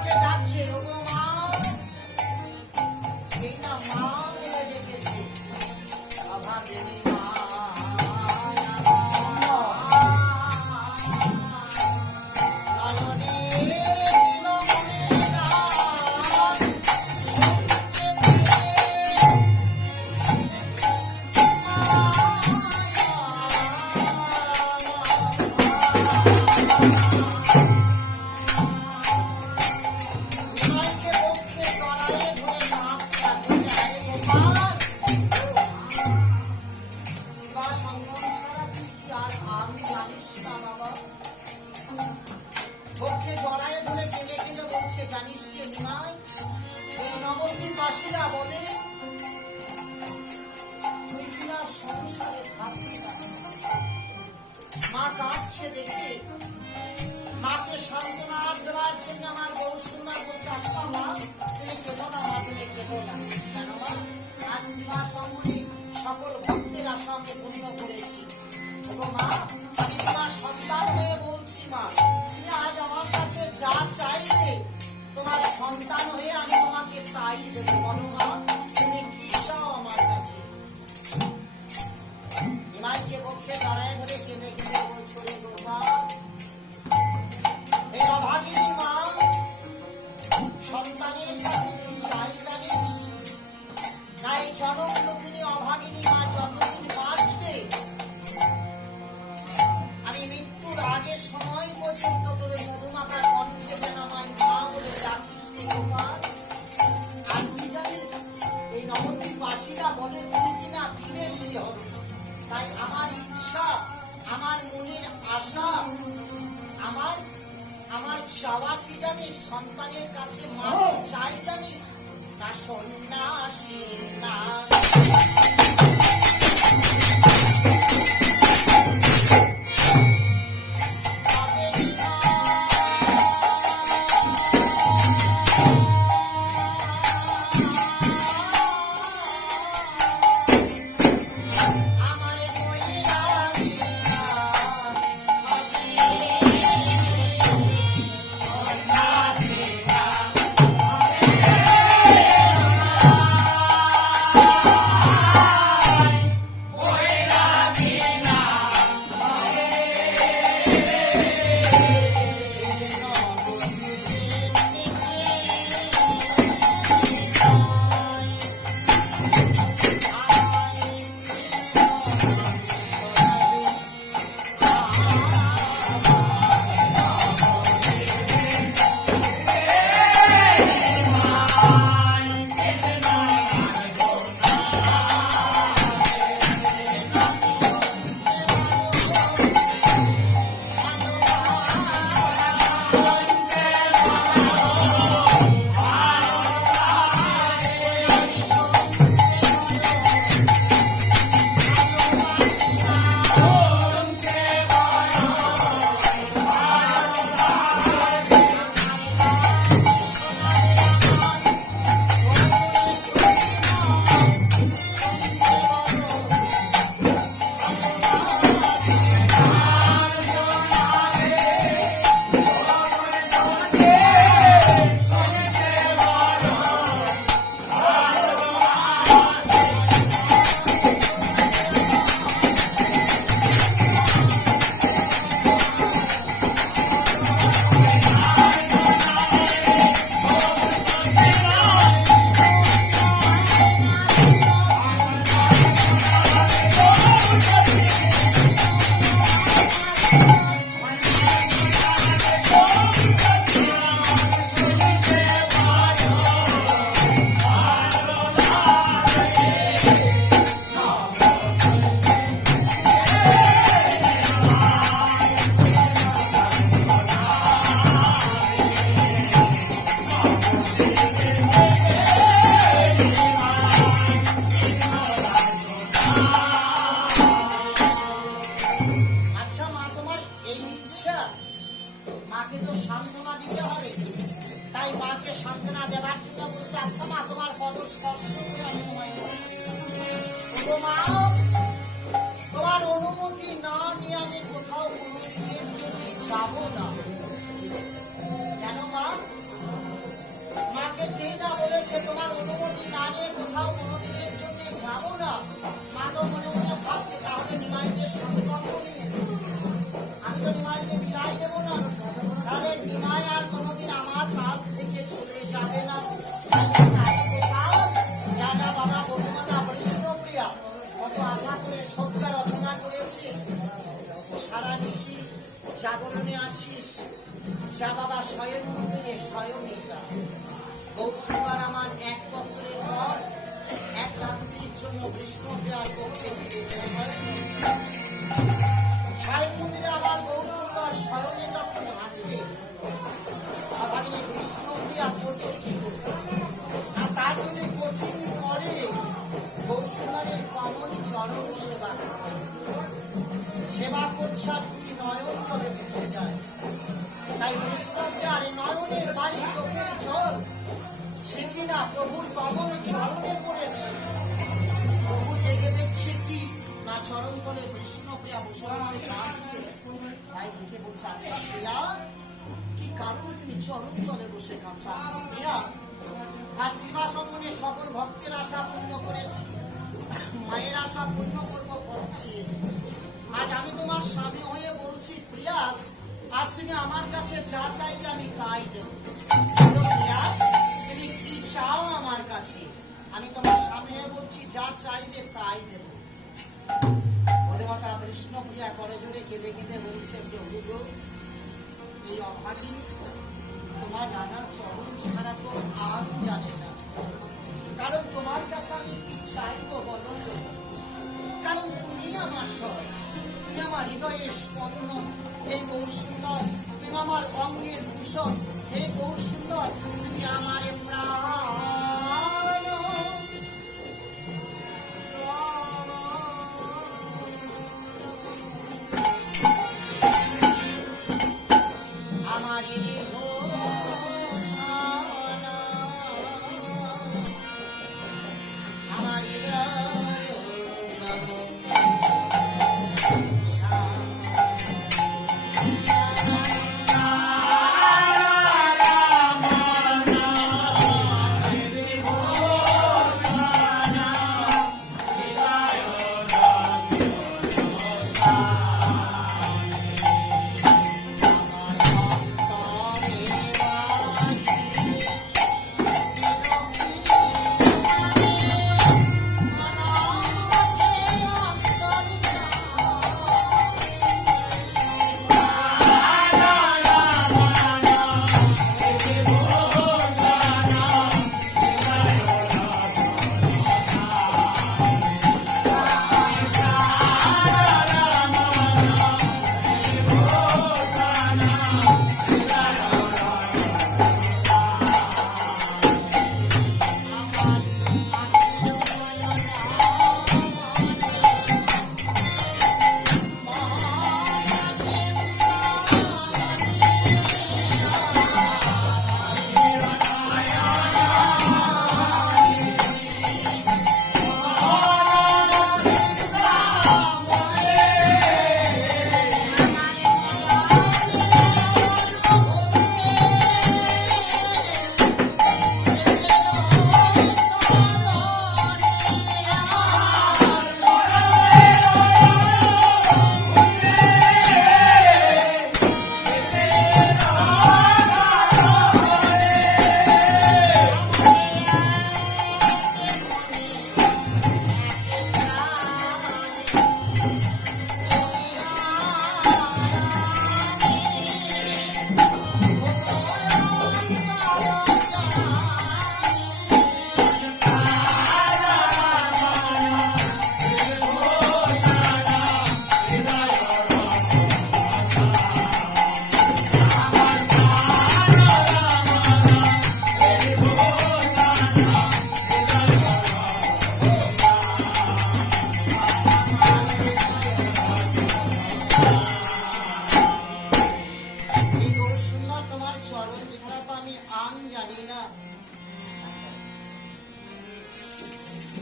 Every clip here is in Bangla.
আমাকে ডাকছে, ওগো মা, সেই না মা বলে ডেকেছে, অভাগিনী মা। মা কাঁদছে দেখে মাকে সান্ত্বনা দেওয়ার জন্য আমার বউ সুন্দর বলছে, আচ্ছা মা তুমি কেঁদো না, মা তুমি কেঁদো না, জানো মা আজ মা সম্মনি সকল ভক্তের আশাকে পূর্ণ করেছি। ওগো মা, আমি তোমার সন্তান হয়ে বলছি মা, তুমি আজ আমার কাছে যা চাইবে তোমার সন্তান হয়ে আমি তোমাকে তাই দেবো। বলো মা তুমি কি চাও আমার কাছে? নিমাইকে পক্ষে জড়ায় ধরে কেঁদে কেঁদে বলছো, রে গোপাল, এই অভাগিনী মা সন্তানের কাছে কি চাই জানিস? না এই জনম দুঃখিনী অভাগিনী মা যতদিন বাঁচবে আমি মৃত্যুর আগের সময় পর্যন্ত তোর মধুমাখা কণ্ঠে যেন আমায় মা বলে ডাকিস গোপাল। আর কি জানিস, এই নবদ্বীপবাসীরা বলে তুই কিনা বিদেশী হবে, তাই আমার ইচ্ছা, আমার মনের আশা, আমার চাওয়া কি জানিস, সন্তানের কাছে মা চাই জানিস না, সন্ন্যাসী না। তোমার অনুমতি না নিয়ে আমি কোথাও কোনো দিনের জন্য যাবো না। কেন মা? দিদা বলেছে তোমার অনুমতি না নিয়ে কোথাও কোনোদিনের জন্য যাবো না। মা তো মনে মনে ভাবছে তাহলে নিমাইদের সংকল্প নিয়ে আমি তো নিমাইকে বিদায় দেবো না, তাহলে নিমাই আর কোনোদিন আমার কাছ থেকে চলে যাবে না। যা যা বাবা বধুমাতা বৈষ্ণবপ্রিয়া কত আশা করে শয্যা রচনা করেছে, সারা নিশি জাগরণে আছিস, যা বাবা স্বয়ং মন্দিরে স্বয়ং যা। গৌরসুন্দর আমার 1 বছরের পর 1 রাত্রির জন্য বিষ্ণুপ্রিয়ার পক্ষে স্বয়ং মন্দিরে আবার গৌরসুন্দর স্বয়নে যখন আছে ভাগিনী বিষ্ণুপ্রিয়া করছে কি আর তার জন্য কঠিন করে গৌরসুন্দরের কমল চরণ সেবা করছে আর তুমি নয়ন তবে ভেসে যায়। তাই বিষ্ণুপ্রিয়ার নয়নের বাড়ি চোখের জল সেদিনা প্রভুর কমল চরণে পড়েছে। প্রভু জেগে দেখছে কি না চরণ তলে বিষ্ণুপ্রিয়া বসে বসে কাঁদছে। তাই দেখে বলছে আচ্ছা প্রিয়া কি কারণে তুমি চরণ তলে বসে কাঁদছো? আচ্ছা প্রিয়া আজ জীবাসম্মনে সকল ভক্তের আশা পূর্ণ করেছি, মায়ের আশা পূর্ণ করবো কথা দিয়েছি। আজ আমি তোমার স্বামী হয়ে বলছি প্রিয়া আজ তুমি আমার কাছে যা চাইবে আমি তাই দেব। প্রিয়া তুমি কি চাও আমার কাছে? আমি তোমার স্বামী হয়ে বলছি যা চাইবে তাই দেব। বধুমাতা বিষ্ণুপ্রিয়া করে জুড়ে কেঁদে কেঁদে বলছে প্রভু গো এই অভাগিনী তোমার নানা চরণ ছাড়া তো আজ জানে না, কারণ তোমার কাছে আমি কি চাইবো বলো, কারণ তুমি আমার সব, তুমি আমার হৃদয়ের স্পন্দন। হে গৌরসুন্দর তুমি আমার অঙ্গের ভূষণ, হে গৌরসুন্দর তুমি আমার প্রাণ, আমার আমার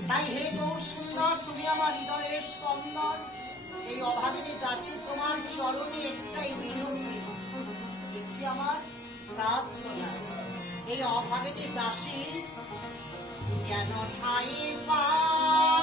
তাই হে গৌরসুন্দর তুমি আমার হৃদয়ের স্পন্দন। এই অভাগিনী দাসী তোমার চরণে একটাই বিনতি, একটি আমার প্রার্থনা, এই অভাগিনী দাসী যেন ঠাই পায়।